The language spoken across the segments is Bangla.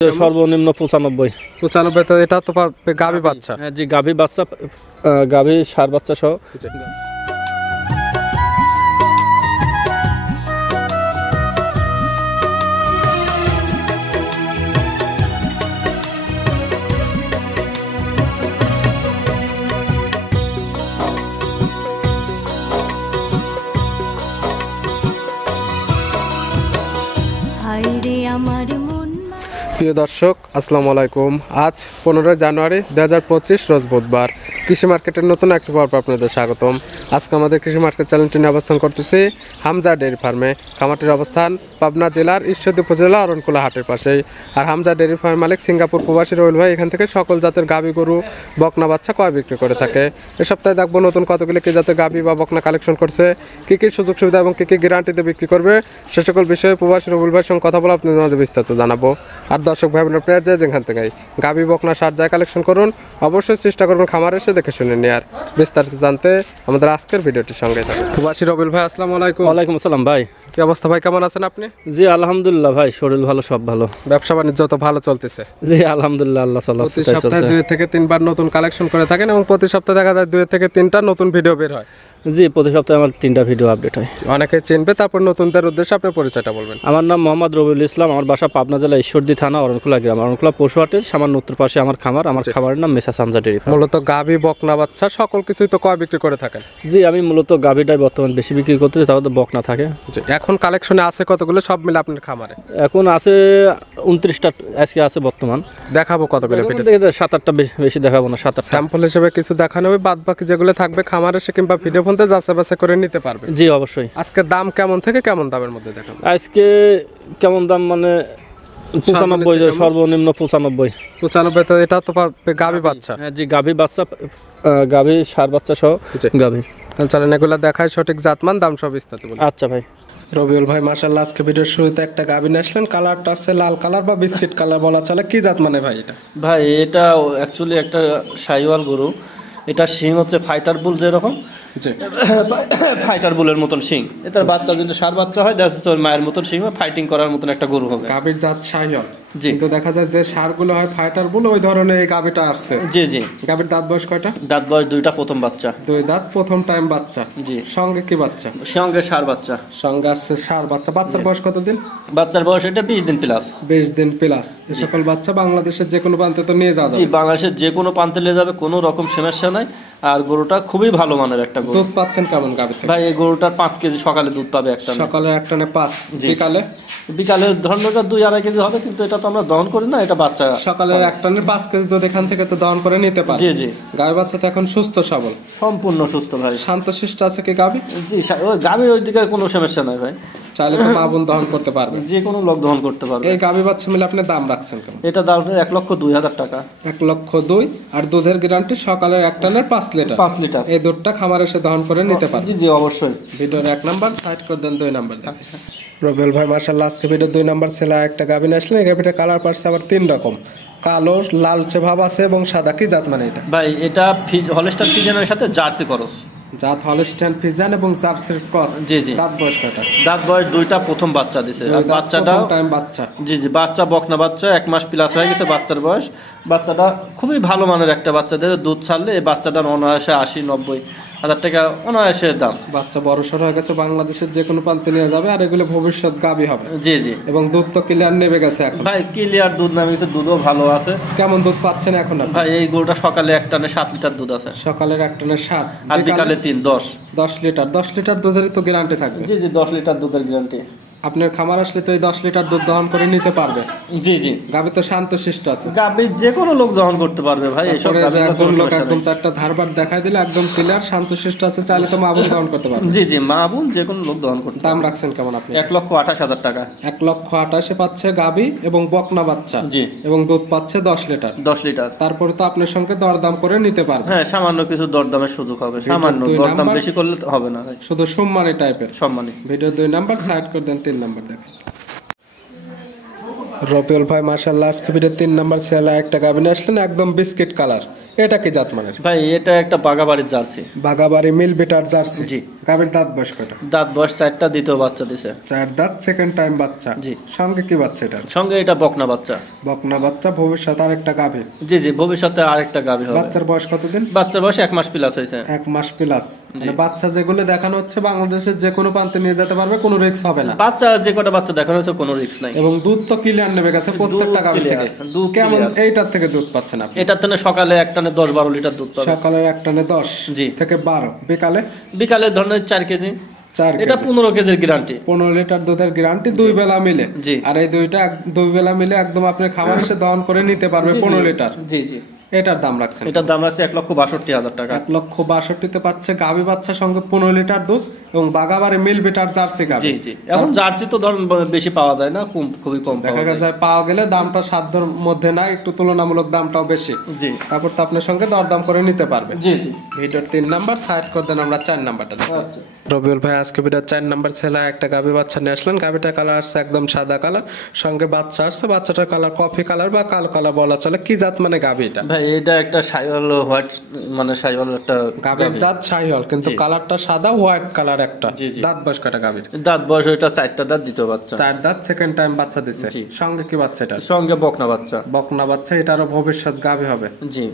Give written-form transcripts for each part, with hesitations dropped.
সর্বনিম্ন 95। 95 তো এটা তো গাভী বাচ্চা। হ্যাঁ জি, গাভী বাচ্চা, গাভী ষাঁড় বাচ্চা সহ। প্রিয় দর্শক, আসসালামু আলাইকুম। আজ 15 জানুয়ারি 2025 রোজ বুধবার। কৃষি মার্কেটের নতুন একটি পর্ব আপনাদের স্বাগতম। আজকে আমাদের কৃষি মার্কেট চ্যানেলটি নিয়ে অবস্থান করতেছি হামজা ডেয়ারি ফার্মে। খামারটির অবস্থান পাবনা জেলার ঈশ্বরদী উপজেলা অরণকুলা হাটের পাশেই। আর হামজা ডেয়ারি ফার্ম মালিক সিঙ্গাপুর প্রবাসী রোহিল ভাই এখান থেকে সকল জাতের গাভী গরু বকনা বাচ্চা ক্রয় বিক্রি করে থাকে। এ সপ্তাহে দেখবো নতুন কতগুলি কি জাতের গাভী বা বকনা কালেকশন করছে, কী কী সুযোগ সুবিধা এবং কী কী গ্যারান্টিতে বিক্রি করবে, সে সকল বিষয়ে প্রবাসী রোহিল ভাইয়ের সঙ্গে কথা বলে আপনাদের মধ্যে বিস্তারিত জানাবো। আর দর্শক ভাই বোনের প্রিয় যেখান থেকে গাভী বকনা সার যায় কালেকশন করুন, অবশ্যই চেষ্টা করবেন খামারে এসে দেখে শুনে নেওয়ার। বিস্তারিত জানতে আমাদের আজকের ভিডিওটির সঙ্গে থাকুন। প্রবাসী রবিল ভাই, আসসালামু আলাইকুম। ওয়ালাইকুম আসসালাম ভাই। কি অবস্থা ভাই, কেমন আছেন আপনি? জি আলহামদুলিল্লাহ ভাই, শরীর ভালো, সব ভালো। ব্যবসা বাণিজ্য তো ভালো চলতেছে? জি আলহামদুলিল্লাহ, আল্লাহ প্রতি সপ্তাহে 2 থেকে 3 বার নতুন কালেকশন করে থাকেন এবং প্রতি সপ্তাহে দেখা যায় 2 থেকে 3টা নতুন ভিডিও বের হয়। জি, প্রতি সপ্তাহে আমার 3টা ভিডিও আপডেট হয়। অনেকে চিনবে, তারপর নতুনদের উদ্দেশ্যে আপনার পরিচয়টা বলবেন। আমার নাম মোহাম্মদ রবিউল ইসলাম, আমার বাসা পাবনা জেলা ঈশ্বরদী থানা অরণকুলা গ্রাম, অরণকুলা পশুহাটের সামান্য উত্তর পাশে আমার খামার। আমার খামারের নাম মেসাস হামজা ডেয়ারি ফার্ম। মূলত গাভী বকনা বাচ্চা সকল কিছুই তো ক্রয় বিক্রি করে থাকেন? জি, আমি মূলত গাভীটাই বর্তমান বেশি বিক্রি করতেছি, তাও তো বকনা থাকে। এখন কালেকশনে আছে কতগুলো সব মিলে আপনার খামারে? এখন আছে 29টা আজকে আছে বর্তমান। দেখাবো কতগুলো ভিডিও? 7-8টা, বেশি দেখাবো না, 7-8টা স্যাম্পল হিসেবে কিছু দেখানো হবে, বাদ বাকি যেগুলো থাকবে খামারে এসে কিংবা ভিডিও ফোনতে যাচাই বাছাই করে নিতে পারবে। জি অবশ্যই। আজকে দাম কেমন থেকে কেমন দামের মধ্যে দেখাবো? আজকে কেমন দাম মানে 95, সর্বনিম্ন 95। 95 তো এটা তো গাভী বাচ্চা। হ্যাঁ জি, গাভী বাচ্চা, গাভী ষাঁড় বাচ্চা সহ গাভী। তাহলে চলেন এগুলো দেখায়, সঠিক জাতমান দাম সব বিস্তারিত বলি। আচ্ছা ভাই। রবিউল ভাই মাশাআল্লাহ, আজকে ভিডিওর শুরুতে একটা গাভী নিয়ে আসলেন, কালারটা আছে লাল কালার বা বিস্কিট কালার বলা চলে। কি জাত মানে ভাই এটা? ভাই এটা অ্যাকচুয়ালি একটা শাহিওয়াল গরু। এটা শিং হচ্ছে ফাইটার বুল, যেরকম ফাইটার বুলের মতন শিং। এটার বাচ্চা যদি ষাঁড় বাচ্চা হয়, দেখা যাচ্ছে ওর মায়ের মতন শিং, ফাইটিং করার মতন একটা গরু হবে। গাভীর জাত শাহিওয়াল, জি। কিন্তু দেখা যায় যে ষাঁড়গুলো হয় ফাইটার বুল, ওই ধরনের এই গাভীটা আসছে। জি জি। গাভীর দাঁত বয়স কয়টা? দাঁত বয়স 2টা, প্রথম বাচ্চা। 2 দাঁত, প্রথম টাইম বাচ্চা। জি। সঙ্গে কি বাচ্চা? সঙ্গে ষাঁড় বাচ্চা। সঙ্গে আছে ষাঁড় বাচ্চা। বাচ্চার বয়স কত দিন? বাচ্চার বয়স এটা 20 দিন প্লাস। 20 দিন প্লাস। এই সকল বাচ্চা বাংলাদেশের যে কোনো প্রান্তে তো নিয়ে যাওয়া যাবে? জি, বাংলাদেশের যে কোনো প্রান্তে নিয়ে যাবে, কোনো রকম সমস্যা নাই। আর গরুটা খুবই ভালো মানের একটা গরু। দুধ পাচ্ছেন কেমন গাভী থেকে? ভাই এই গরুটার 5 কেজি সকালে দুধ পাবে একটা। সকালে একটা নে 5, বিকালে ধরনটা 2-2.5 কেজি হবে, কিন্তু এটা তো আমরা দহন করি না, এটা বাচ্চা। সকালে একটা নে 5 কেজি দুধ এখান থেকে তো দহন করে নিতে পারে। জি জি। গাভী বাচ্চা তো এখন সুস্থ সবল, সম্পূর্ণ সুস্থ ভাই। শান্তশিষ্ট আছে কি গাভী? জি, ওই গাভীর ওই দিকে কোনো সমস্যা নাই ভাই। চাইলে তো মা বোন দহন করতে পারবে, যে কোনো লোক দহন করতে পারবে। এই গাভী বাচ্চা মিলে আপনি দাম রাখছেন কেমন? এটা দাম 1,02,000 টাকা। 1,02,000। আর দুধের গ্যারান্টি সকালে একটা নে 5 লিটার। 5 লিটার। এই দুধটা খামারে এসে দহন করে নিতে পারবে? জি জি অবশ্যই। ভিডিওর 1 নাম্বার সাইড করে দেন, 2 নাম্বার দেন। রবিউল ভাই মাশাআল্লাহ, আজকে ভিডিও 2 নাম্বার ছেলে একটা গাভী নিয়ে আসলেন। এই গাভীটা কালার পাচ্ছে আবার 3 রকম, কালো লালচে ভাব আছে এবং সাদা। কি জাত মানে এটা? ভাই এটা হলস্টাইন ফ্রিজিয়ানের সাথে জার্সি ক্রস। জাত হলস্টাইন ফ্রিজিয়ান এবং জার্সির ক্রস। জি জি। দাঁত বয়স কয়টা? দাঁত বয়স 2টা, প্রথম বাচ্চা দিছে। আর বাচ্চাটা টাইম বাচ্চা। জি জি, বাচ্চা বকনা বাচ্চা, 1 মাস প্লাস হয়ে গেছে বাচ্চার বয়স। বাচ্চাটা খুবই ভালো মানের একটা বাচ্চা, দিয়ে দুধ ছাড়লে এই বাচ্চাটার অনায়াসে 80-90 হাজার টাকা অনায়াসে দাম। বাচ্চা বড় সড় হয়ে গেছে, বাংলাদেশের যে কোনো প্রান্তে নিয়ে যাবে। আর এগুলো ভবিষ্যৎ গাভী হবে। জি জি। এবং দুধ তো ক্লিয়ার নেমে গেছে এখন? ভাই ক্লিয়ার দুধ নামে গেছে, দুধও ভালো আছে। কেমন দুধ পাচ্ছেন এখন? ভাই এই গরুটা সকালে এক টানে 7 লিটার দুধ আছে। সকালের এক টানে 7, আর বিকালে 3, 10 লিটার। 10 লিটার দুধেরই তো গ্যারান্টি থাকবে? জি জি, 10 লিটার দুধের গ্যারান্টি। আপনার খামার আসলে তো এই 10 লিটার দুধ দহন করে নিতে পারবে? জি জি। গাভী তো শান্তশিষ্ট আছে? গাভী যে কোনো লোক দহন করতে পারবে ভাই। এইসব একজন লোক একদম 4টা ধারবার দেখাই দিলে একদম ক্লিয়ার শান্তশিষ্ট আছে, চাইলে তো মা বোন দহন করতে পারবে? জি জি, মা বোন যে কোনো লোক দহন করতে। দাম রাখছেন কেমন আপনি? 1,28,000 টাকা। 1,28,000 পাচ্ছে গাভী এবং বকনা বাচ্চা। জি। এবং দুধ পাচ্ছে 10 লিটার। 10 লিটার। তারপরে তো আপনার সঙ্গে দরদাম করে নিতে পারবে? হ্যাঁ, সামান্য কিছু দরদামের সুযোগ হবে, সামান্য। দরদাম বেশি করলে হবে না ভাই, শুধু সম্মানী টাইপের। সম্মানী। ভিডিও 2 নাম্বার সাইড করে দেন, 3 নাম্বার দেখেন। রবিউল ভাই মাশাআল্লাহ আজকে ভিডিও 3 নাম্বার সেলে একটা গাভী নিয়ে আসলেন একদম বিস্কিট কালার। এটা কি জাত মানের? ভাই এটা একটা বাগাবাড়ির জার্সি। বাগাবাড়ি মিল বিটার জার্সি। জি। গাভীর দাঁত বয়স কয়টা? দাঁত বয়স 4টা, দ্বিতীয় বাচ্চা দিছে। 4 দাঁত, সেকেন্ড টাইম বাচ্চা। জি। সঙ্গে কি বাচ্চা এটা? সঙ্গে এটা বকনা বাচ্চা। বকনা বাচ্চা, ভবিষ্যতে আরেকটা গাভী। জি জি, ভবিষ্যতে আরেকটা গাভী হবে। বাচ্চার বয়স কতদিন? বাচ্চার বয়স 1 মাস প্লাস হয়েছে। 1 মাস প্লাস। মানে বাচ্চা যেগুলো দেখানো হচ্ছে বাংলাদেশের যে কোনো প্রান্তে নিয়ে যেতে পারবে, কোনো রিস্ক হবে না। বাচ্চা যে কটা বাচ্চা দেখানো হচ্ছে কোনো রিস্ক নাই। এবং দুধ তো ক্লিয়ার নেবে গেছে প্রত্যেকটা গাভী থেকে। দুধ কেমন এইটার থেকে দুধ পাচ্ছেন আপনি? এটার থেকে সকালে এক টানে 10-12 লিটার দুধ পাবে। সকালে এক টানে 10 জি থেকে 12, বিকালে ধরেন 4 কেজি। 4 এটা 15 কেজির গ্যারান্টি। 15 লিটার দুধের গ্যারান্টি 2 বেলা মিলে। জি। আর এই 2 বেলা মিলে একদম আপনি খাবার এসে দহন করে নিতে পারবে 15 লিটার। জি জি। এটার দাম রাখছেন? এটার দাম আছে 1,62,000 টাকা। 1,62,000 পাচ্ছে গাভী বাচ্চা সঙ্গে 15 লিটার দুধ এবং বাগাবাড়ি মিল বিটার জার্সি গাভী। জি জি। এখন জার্সি তো ধরুন বেশি পাওয়া যায় না, খুবই কম দেখা যায়। পাওয়া গেলে দামটা সাধ্যের মধ্যে না, একটু তুলনামূলক দামটাও বেশি। জি। তারপর তো আপনার সঙ্গে দরদাম করে নিতে পারবে। জি জি। ভিডিওর 3 নাম্বার সাইড করে দেন, আমরা 4 নাম্বারটা দেখব। আচ্ছা। রবিউল ভাই আজকে ভিডিও 4 নাম্বার ছেলে একটা গাভী বাচ্চা নিয়ে আসলেন। গাভীটার কালার আসছে একদম সাদা কালার, সঙ্গে বাচ্চা আসছে। বাচ্চাটার কালার কফি কালার বা কালো কালার বলা চলে। কি জাত মানে গাভী এটা? ভাই এটা একটা শাইওয়াল হোয়াইট, মানে শাইওয়াল একটা গাভীর জাত শাইওয়াল, কিন্তু কালারটা সাদা, হোয়াইট কালার একটা। জি জি। দাঁত বয়স কয়টা গাভীর? দাঁত বয়স ওইটা 4টা দাঁত, দ্বিতীয় বাচ্চা। 4 দাঁত, সেকেন্ড টাইম বাচ্চা দিছে। সঙ্গে কি বাচ্চা এটা? সঙ্গে বকনা বাচ্চা। বকনা বাচ্চা, এটারও ভবিষ্যৎ গাভী হবে। জি।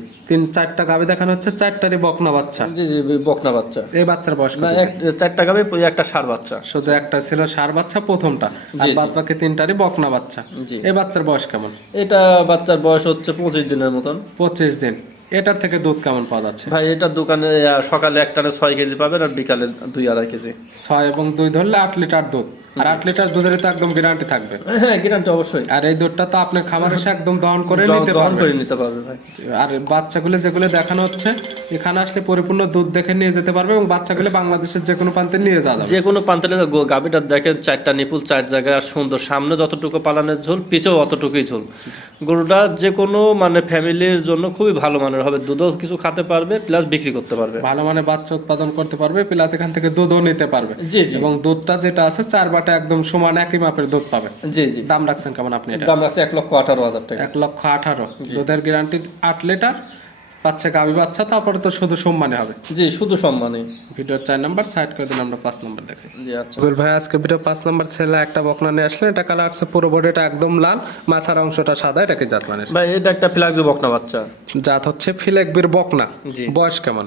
4টা গাভী দেখানো হচ্ছে, 4টারই বকনা বাচ্চা। জি জি, বকনা বাচ্চা। এই বাচ্চার বয়স কত? 4টা গাভী, একটা ষাঁড় বাচ্চা। শুধু একটা ছিল ষাঁড় বাচ্চা প্রথমটা, আর বাদ বাকি 3টারই বকনা বাচ্চা। জি। এই বাচ্চার বয়স কেমন? এটা বাচ্চার বয়স হচ্ছে 25 দিনের মতন। 25 দিন। এটার থেকে দুধ কেমন পাওয়া যাচ্ছে? ভাই এটা দোকানে সকালে এক টানে 6 কেজি পাবেন, আর বিকালে 2-2.5 কেজি। 6 এবং 2 ধরলে 8 লিটার দুধ। আর 8 লিটার দুধের তো একদম গ্যারান্টি থাকবে। হ্যাঁ, গ্যারান্টি অবশ্যই। আর এই দুধটা তো আপনার খামারে এসে একদম দহন করে নিতে পারবে ভাই। আর বাচ্চাগুলো যেগুলো দেখানো হচ্ছে, এখানে আসলে পরিপূর্ণ দুধ দেখে নিয়ে যেতে পারবে এবং বাচ্চাগুলো বাংলাদেশের যে কোনো প্রান্তে নিয়ে যাওয়া যাবে। যে কোনো প্রান্তে গাভীটা দেখেন, 4টা নিপুল 4 জায়গায়, আর সুন্দর। সামনে যতটুকু পালানের ঝোল, পিছেও অতটুকুই ঝোল। গরুটা যে কোনো মানে ফ্যামিলির জন্য খুবই ভালো মানের হবে। দুধও কিছু খেতে পারবে, প্লাস বিক্রি করতে পারবে। ভালো মানে বাচ্চা উৎপাদন করতে পারবে, প্লাস এখান থেকে দুধও নিতে পারবে। জি জি। এবং দুধটা যেটা আছে 4 বাটা একদম সমান একই মাপের দুধ পাবে। জি জি। দাম রাখছেন কেমন আপনি এটা? দাম রাখছে 1,18,000 টাকা। 1,18,000। দুধের গ্যারান্টি 8 লিটার পাচ্ছে গাভী বাচ্চা। তারপরে তো শুধু সম্মানে হবে। জি, শুধু সম্মানে। ভিডিওর 4 নাম্বার সাইড করে দিন, আমরা 5 নাম্বার দেখাই। জি আচ্ছা। রবিউল ভাই আজকে ভিডিও 5 নাম্বার ছেলে একটা বকনা নিয়ে আসলেন। এটা কালার আছে পুরো বডিটা একদম লাল, মাথার অংশটা সাদা। এটা কি জাত মানের? ভাই এটা একটা ফিলাকবি বকনা বাচ্চা। জাত হচ্ছে ফিলেকবির বকনা। জি। বয়স কেমন?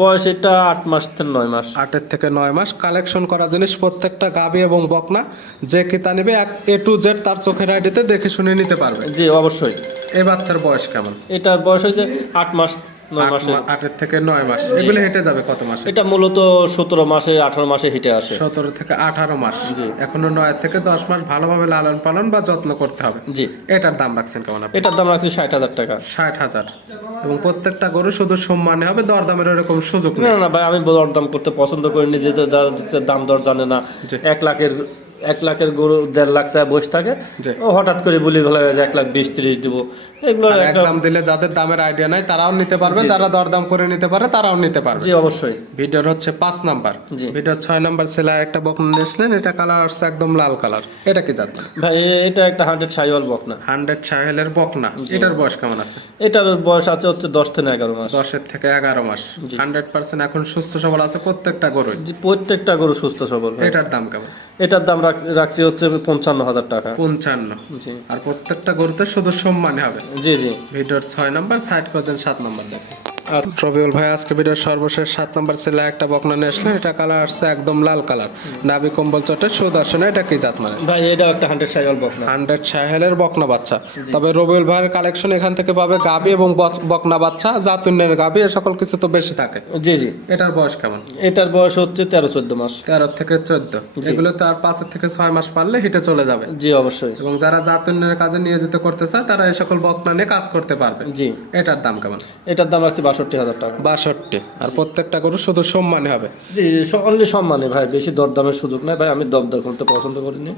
বয়স এটা 8 মাস থেকে 9 মাস। 8 থেকে 9 মাস। কালেকশন করা জিনিস প্রত্যেকটা গাভী এবং বকনা যে কিতা নেবে A to Z তার চোখের আইডিতে দেখে শুনে নিতে পারবে। জি অবশ্যই। এই বাচ্চার বয়স কেমন? এটার বয়স হচ্ছে 8 মাস 9 মাসে। 8 থেকে 9 মাস। এগুলো হেঁটে যাবে কত মাসে? এটা মূলত 17 মাসে 18 মাসে হিটে আসে। 17 থেকে 18 মাস। জি। এখনো 9 থেকে 10 মাস ভালোভাবে লালন পালন বা যত্ন করতে হবে। জি। এটার দাম রাখছেন কেমন আপনি? এটার দাম রাখছি 60,000 টাকা। 60,000। এবং প্রত্যেকটা গরু শুধু সম্মানে হবে, দরদামের এরকম সুযোগ নেই। না না ভাই, আমি দরদাম করতে পছন্দ করিনি। যে দাম দর জানে না, 1 লাখের গরু 1.5 লাখ টাকা বসে থাকে, ও হঠাৎ করে বলি ভালো 1,20,30 দিব। এগুলো একদম দিলে যাদের দামের আইডিয়া নাই তারাও নিতে পারবে, যারা দরদাম করে নিতে পারে তারাও নিতে পারবে। জি অবশ্যই। ভিডিওর হচ্ছে 5 নাম্বার। ভিডিওর 6 নাম্বার ছেলে একটা বকনা নিয়েছিলেন। এটা কালার আসছে একদম লাল কালার। এটা কি জাত? ভাই এটা একটা 100 শাইওয়াল বকনা। 100 শাইওয়ালের বকনা। এটার বয়স কেমন আছে? এটার বয়স আছে হচ্ছে 10 থেকে 11 মাস। 10 থেকে 11 মাস। 100% এখন সুস্থ সবল আছে প্রত্যেকটা গরু। জি, প্রত্যেকটা গরু সুস্থ সবল। এটার দাম কেমন? এটার দাম রাখছি হচ্ছে 55,000 টাকা। 55। জি। আর প্রত্যেকটা গরুতে শুধু সম্মানে হবে। জি জি। ভিডিওর 6 নাম্বার সাইড করে দেন, 7 নাম্বার দেখেন। রবিউল ভাই আজকে ভিডিওর সর্বশেষ 7 নাম্বার ছেলে একটা বকনা নিয়ে আসলেন। এটা কালার আসছে একদম লাল কালার, নাভি কম্বল চটের সুদর্শনে। এটা কি জাত মানে? ভাই এটা একটা 100 শাইওয়াল বকনা। 100 শাইওয়ালের বকনা বাচ্চা। তবে রবিউল ভাইয়ের কালেকশন এখান থেকে পাবে গাভী এবং বকনা বাচ্চা, জাতুন্নের গাভী, এ সকল কিছু তো বেশি থাকে। জি জি। এটার বয়স কেমন? এটার বয়স হচ্ছে 13-14 মাস। 13 থেকে 14। এগুলো তো আর 5 থেকে 6 মাস পারলে হিটে চলে যাবে। জি অবশ্যই। এবং যারা জাতুন্নের কাজে নিয়ে যেতে করতে চায় তারা এই সকল বকনা নিয়ে কাজ করতে পারবে। জি। এটার দাম কেমন? এটার দাম রাখছি 62,000 টাকা। 62। আর প্রত্যেকটা গরু শুধু সম্মানে হবে। জি, অনলি সম্মানে ভাই, বেশি দরদামের সুযোগ নাই ভাই। আমি দরদাম করতে পছন্দ করিনি।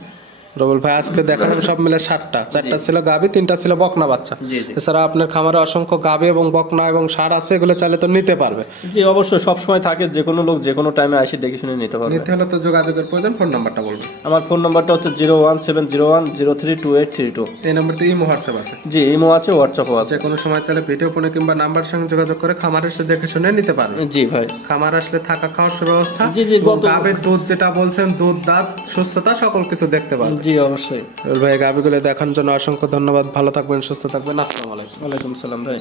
রবুল ভাই আজকে দেখালাম সব মিলে 7টা, 4টা ছিল গাভী, 3টা ছিল বকনা বাচ্চা। জি জি এছাড়া আপনার খামারে অসংখ্য গাভী এবং বকনা এবং ষাঁড় আছে, এগুলো চাইলে তো নিতে পারবে। জি অবশ্যই, সব সময় থাকে, যে কোনো লোক যে কোনো টাইমে এসে দেখে শুনে নিতে পারবে। নিতে হলে তো যোগাযোগের প্রয়োজন। ফোন নাম্বারটা বলবেন। আমার ফোন নাম্বারটা হচ্ছে 01701032832। এই নাম্বারতে ইমো হোয়াটসঅ্যাপ আছে? জি ইমো আছে, হোয়াটসঅ্যাপও আছে। যে কোনো সময় চাইলে ভিডিও ফোনে কিংবা নাম্বার সঙ্গে যোগাযোগ করে খামারে এসে দেখে শুনে নিতে পারবে। জি ভাই, খামার আসলে থাকা খাওয়ার সুব্যবস্থা, জি জি গাভীর দুধ যেটা বলছেন, দুধ দাঁত সুস্থতা সকল কিছু দেখতে পারবে। জি অবশ্যই। রবুল ভাই গাভীগুলো দেখার জন্য অসংখ্য ধন্যবাদ। ভালো থাকবেন, সুস্থ থাকবেন। আসসালামু আলাইকুম। ওয়ালাইকুম সালাম ভাই।